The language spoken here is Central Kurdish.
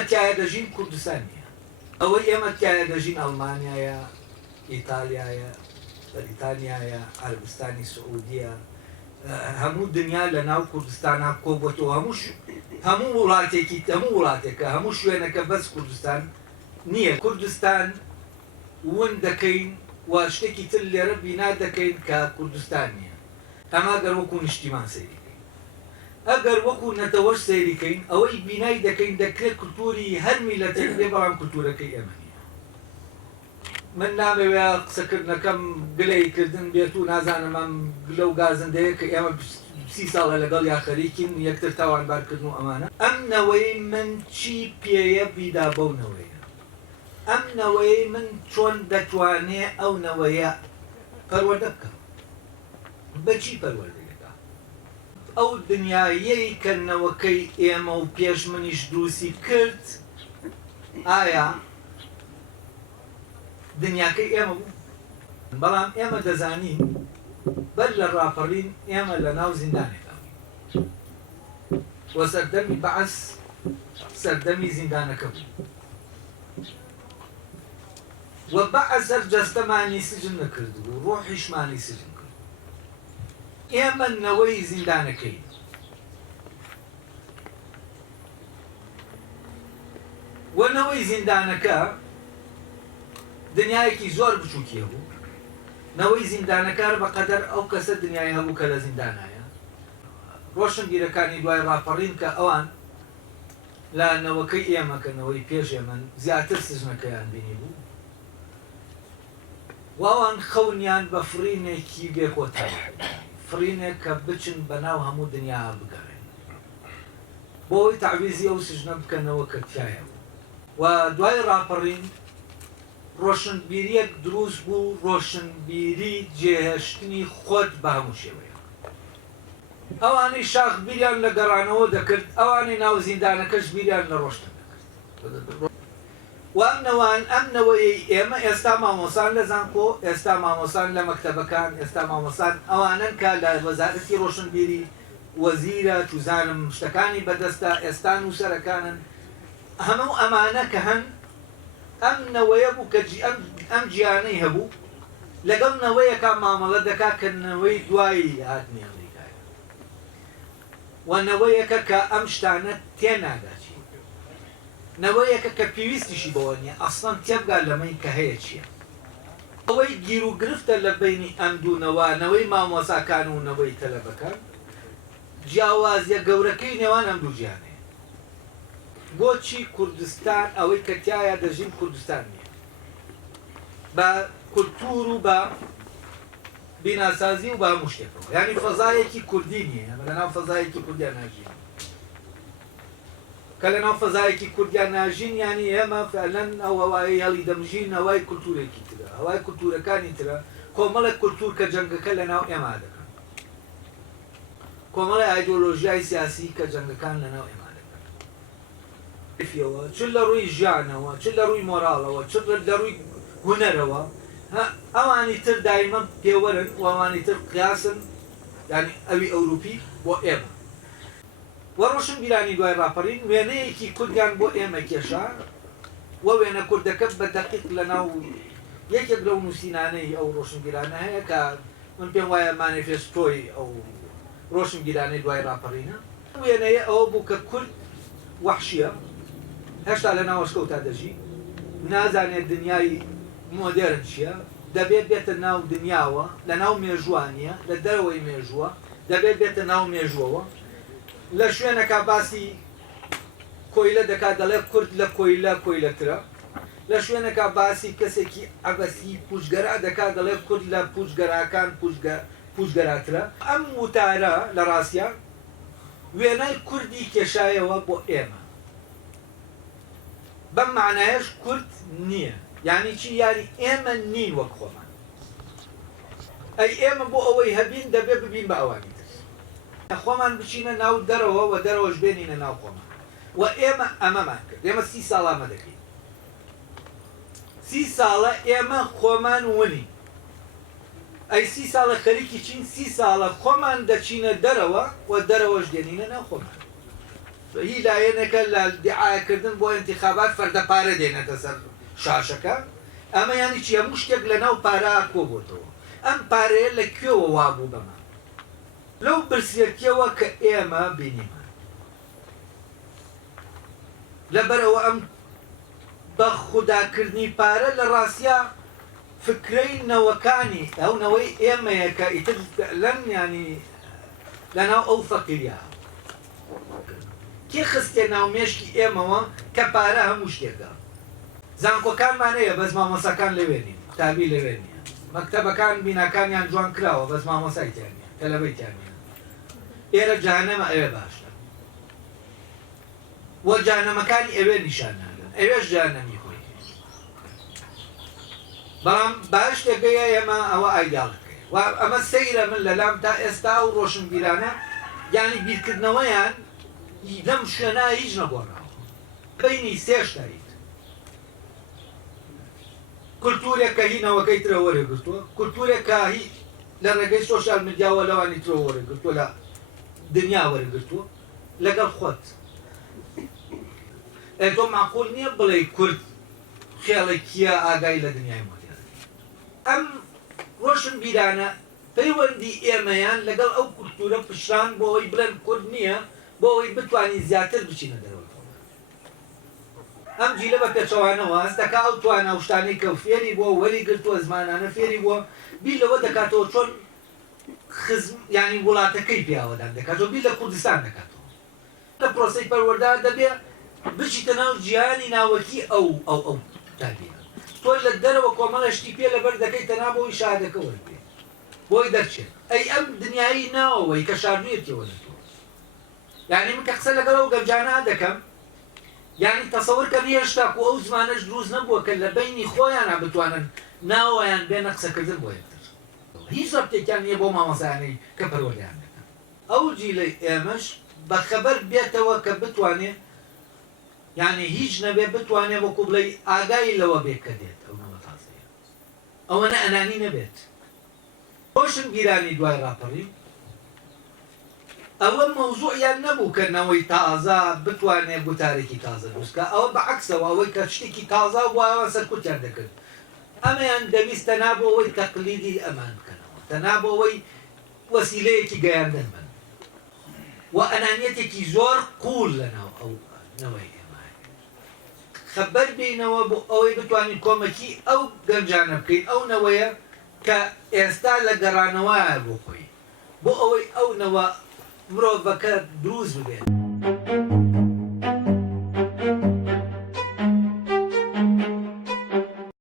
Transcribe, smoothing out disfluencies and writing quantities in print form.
ئێمە تایە دەژین کوردستان نیە، ئەوەی ئێمە تایە دەژین ئەڵمانیایە، ئیتالیایە، بەریتانیایە، عەربستانی سعودیە، هەموو دنیا لە ناو کوردستانە کۆبووەتەوە، هەموو وڵاتێکە هەموو شوێنەکە بەس کوردستان نییە. کوردستان ون دەکەین و شتێکی تر لێرە بینا دەکەین کە کوردستان نییە. ئەمە گەر وەکو نیشتیمان سەیریکەین، ئەگەر وەکو نەتەوەش سەیریکەین ئەوەی بینای دەکەین دەکرێت کولتوری هەر میلەتێک بێ، بەڵام کولتورەکەی ئێمە نییە. من نامەوێ قسەکردنەکەم گلەیکردن بێت و نازانم ئەم گلە و گازندەیە کە ئێمە 30 ساڵە لەگەڵ یا خەریکین یەکتر تاوانبارکردن و ئەمانە. ئەم نەوەی من چی پێیە بیدا بەو نەوەیە، ئەم نەوەی من چۆن دەتوانێ ئەو نەوەیە پەروەردە بکەم، بەچی پەروەردە دەکا؟ ئەو دنیایەی کە نەوەکەی ئێمە و پێش منیش دروستی کرد، ئایا دنیاکەی ئێمە بوو؟ بەڵام ئێمە دەزانین بەر لە ڕاپەڕین ئێمە لە ناو زیندانێکە وە سەردەمی بەعەس سەردەمی زیندانەکە بوو، وە بەعەس هەر جەستەمانی سجن نەکرد بوو، ڕۆحیشمانی سجن کرد. ئێمە نەوەی زیندانەکەی، وە نەوەی زیندانەکە دنیایەکی زۆر بچووکیە بوو. نەوەی زیندانەکار بەقەدەر ئەو کەسە دنیای هەبوو کە لە زیندانایە. ڕۆشنبیرەکانی دوای ڕاپەڕین کە ئەوان لە نەوەکەی ئێمە کە نەوەی پێش ئێمە زیاتر سژنەکەیان بینی بوو، واوان خەونیان بە فرینێکی بێکۆتایی، فرینێک کە بچن بەناو هەموو دنیا بگەڕێن بۆی تعویزی ئەو سژنە بکەنەوە کە تایە بوو. و دوای ڕاپەڕین ڕۆشنبیریەک دروست بوو، ڕۆشنبیری جێهێشتنی خۆت بە هەموو شێوەیە. ئەوانەی شاخ بیریان لە گەڕانەوە دەکرد، ئەوانەی ناو زیندانەکەش بیریان لە ڕۆشتن دەکرد. و ئەم نەوەی ئێمە ئێستا مامۆسان لە زانکۆ، ئێستا مامۆسان لە مەکتەبەکان، ئێستا مامۆسان ئەوانن کە لە وەزارەتی ڕۆشنبیری وەزیرە توزانم شتەکانی بەدەستە، ئێستا نووسەرەکانن، هەموو ئەمانە کە هەن ئەم نەوەیە بوو کە ئەم گیانەی هەبوو لەگەڵ نەوەیەکە مامەڵە دەکا کە نەوەی دوایی هاتنی ئەمریکایە، و نەوەیەکە کە ئەم شتانە تێناگاچی، نەوەیەکە کە پێویستیشی بەوە نییە ئەسڵەن تێبگا لەمەی کە هەیە چییە. ئەوەی گیر و گرفتە لە بینی ئەم دوو نەوە، نەوەی مامۆساکان و نەوەی تەلەبەکان، جیاوازیە گەورەکەی نێوان ئەم دوو گیانەیە. بۆچی کوردستان ئەوەی کە تایە دەژین کوردستان نییە، بە کولتور و بە بیناسازی و بە هەموو شتێکەوە، یعنی فەزایەکی کوردی نییە، لە ناو فەزایەکی کوردیان ناژین، کە لە ناو فەزایەکی کوردیان ناژین یعنی ئێمە فعلەن ئەو هەوایی هەڵی دەمژین هەوای کولتورێکی ترە، هەوای کولتورەکانی ترە، کۆمەڵێک کولتور کە جەنگەکە لە ناو ئێمە دەکەن، کۆمەڵی ئایدۆلۆژیای سیاسی کە جەنگەکان لە ناو ئێمە چ لە ڕووی ژیانەوە، چ لە ڕووی مۆراڵەوە، چ لە ڕووی هونەرەوە، ئەوانی تر دایمە پێوەرن و ئەوانی تر قیاسن، ینی ئەوی ئەوروپی بۆ ئێمە. وە ڕۆشنبیرانی دوای ڕاپەڕین وێنەیەکی کوردیان بۆ ئێمە کێشا، وە وێنە کوردەکە بە دەقیق لە ناو یەکێک لەو نووسینانەی ئەو ڕۆشنبیرانە هەیە کە من پێم وایە مانیفێستۆی ئەو ڕۆشنبیرانەی دوای ڕاپەڕینە. وێنەیە ئەوە بوو کە کورد وەحشیە، هێشتا لە ناوەشکەوتا دەژی، نازانێت دنیای مۆدێرن چییە، دەبێت بێتە ناو دنیاوە، لە ناو مێژوانیە، لە دەرەوەی مێژووە، دەبێت بێتە ناو مێژووەوە، لە شوێنەکە باسی کۆیلە دەکات دەڵێ کورد لە کۆیلەترە، لە شوێنەکە باسی کەسێکی عەبەسی پوشگەرا دەکات دەڵێ کورد لە پوشگەراکان پوشگەراترە. ئەم وتارە لە ڕاستیە وێنەی کوردی کێشایەوە بۆ ئێمە، بەم معنایەش کورد نییە، یعنی چی؟ یاری ئێمە نین وەک خۆمان، ئەی ئێمە بۆ ئەوەی هەبین دەبێت ببین بە ئەوانی تر، خۆمان بچینە ناو دەرەوە و دەرەوەش بێنینە ناو خۆمان، و ئێمە ئەمەمان کرد. ئێمە 30 ساڵ ئەمە دەکەین، 30 ساڵە ئێمە خۆمان ونی، ئەی 30 ساڵە خەریکی چین، 30 ساڵە خۆمان دەچینە دەرەوە و دەرەوەش دێنینە ناو خۆمان. هی لایەنێکە لە دیعاکردن بۆ انتخابات فەردە پارە دێنێتە سەر شاشەکە ئەمە یانی چی هەموو شتێک لەناو پارە کۆبووتەوە ئەم پارەیە لە کوێوە وابوو بەمە لەو برسێتیەوە کە ئێمە بینیمان لەبەرەوە ئەم بە خوداکردنی پارە لە ڕاستیا فکرەی نەوەکانی ئەو نەوەی ئێمەیە کە ئیتر لەم ینی لەناو ئەو فەقیریا کێ خستێ ناو مێشکی ئێمەوە کە پارە هەموو شتێکە زانکۆکانمانەیە بەس مامۆساکان لەوێ نین تابی لەوێ نییە مەکتەبەکان بیناکانیان جوان کراوە بەس مامۆسایتیان نیە تەلەبەیتیان نیە ئێرە جەهەنەمە ئەوێ باشە وە جەهەنەمەکانی ئەوێ نیشان نادەن ئەوێش جەهەنەمی خۆی بەڵام باش شتێکەیە ئێمە ئەوە ئایدیاڵەکەی و ئەمە سەیرە من لەلام تا ئێستا و ڕۆشنبیرانە یانی بیرکردنەوەیان لەم شوێنە هیچ نەگۆڕاوە بینی سێ شتایت کولتورێکە هینەوەکەی ترە وەرەگرتووە کولتورێکە هی لە ڕێگەی سۆشیال میدیاوە لەوانی ترە وەرەگرتووە لە دنیا وەرەگرتووە لەگەڵ خۆت تۆ معقول نییە بڵێ کورد خێڵێکیە ئاگای لە دنیای مۆدێرن ئەم ڕۆشنبیرانە پەیوەندی ئێمەیان لەگەڵ ئەو کولتورە پشتان بۆ ئەوەی بڵێن کورد نییە بۆ ئەوەی بتوانین زیاتر بچینە دەرەوە ئەم جیلە بە پێچەوانەوە هەست دەکا ئەو توانە شتانەی کە فێری بۆ وەری گرتووە زمانانە فێری بووە بیر لەوە دەکاتەوە چۆن ینی وڵاتەکەی پیاوەدان دەکاتەوە بیر لە کوردستان دەکاتەوە لە پرۆسەی پەروەردە دەبێ بچیتە ناو جیهانی ناوەکی ئەو تابیە تۆ لە دەرەوە کۆمەڵەشتی پێ لەبەر دەکەیتە نا بۆی شادەکە وەرپێ بۆی دەرچێت ئەی ئەم دنیایی ناوەوەی کە شاردوێتەوە لە تۆ یعنی من کە قسە لەگەڵ ئەو گەنجانە دەکەم یعنی تەسەوەر کە هێشتا و ئەو زمانەش دروست نەبووە کە لە بینی خۆیانە بتوانن ناوەیان بێنە قسەکردن بۆ یەکتر هیچ ڕەبتێکیان نییە بۆ مامۆسایانەی کە پەروەردەیان دەکەن ئەو جیلەی ئێمەش بەخەبەر بێتەوە کە بتوانێت یعنی هیچ نەبێ بتوانێت وەکو بڵێ ئاگای لەوە بێت کە دێت ئەو نەوە تازەیە ئەوەنە ئەنانی نەبێت ڕۆشنبیرانی دوای ڕاپەڕی ئەوە مەوزوعیان نەبوو کە نەوەی تازە بتوانێت گوتارێکی تازە دروستکە ئەوە بەعەکسەوە ئەوەی کە شتێکی تازە وایەوە سەرکوتیان دەکرد ئەمەیان دەویستە نابۆ ئەوەی تەقلیدی ئەمان بکەنەوە تەنابۆ ئەوەی وەسیلەیەکی گەیاندن من و ئەنانیەتێکی زۆر قوڵ لەناو ئەو نەوەی ئێمە خەبەر بینەوە بۆ ئەوەی بتوانین کۆمەکی ئەو گەنجانە بکەین ئەو نەوەیە کە ئێستا لە گەڕانەوەیە بۆ خۆی بۆ ئەوەی ئەو نەوە مرۆڤەکە دروست ببێت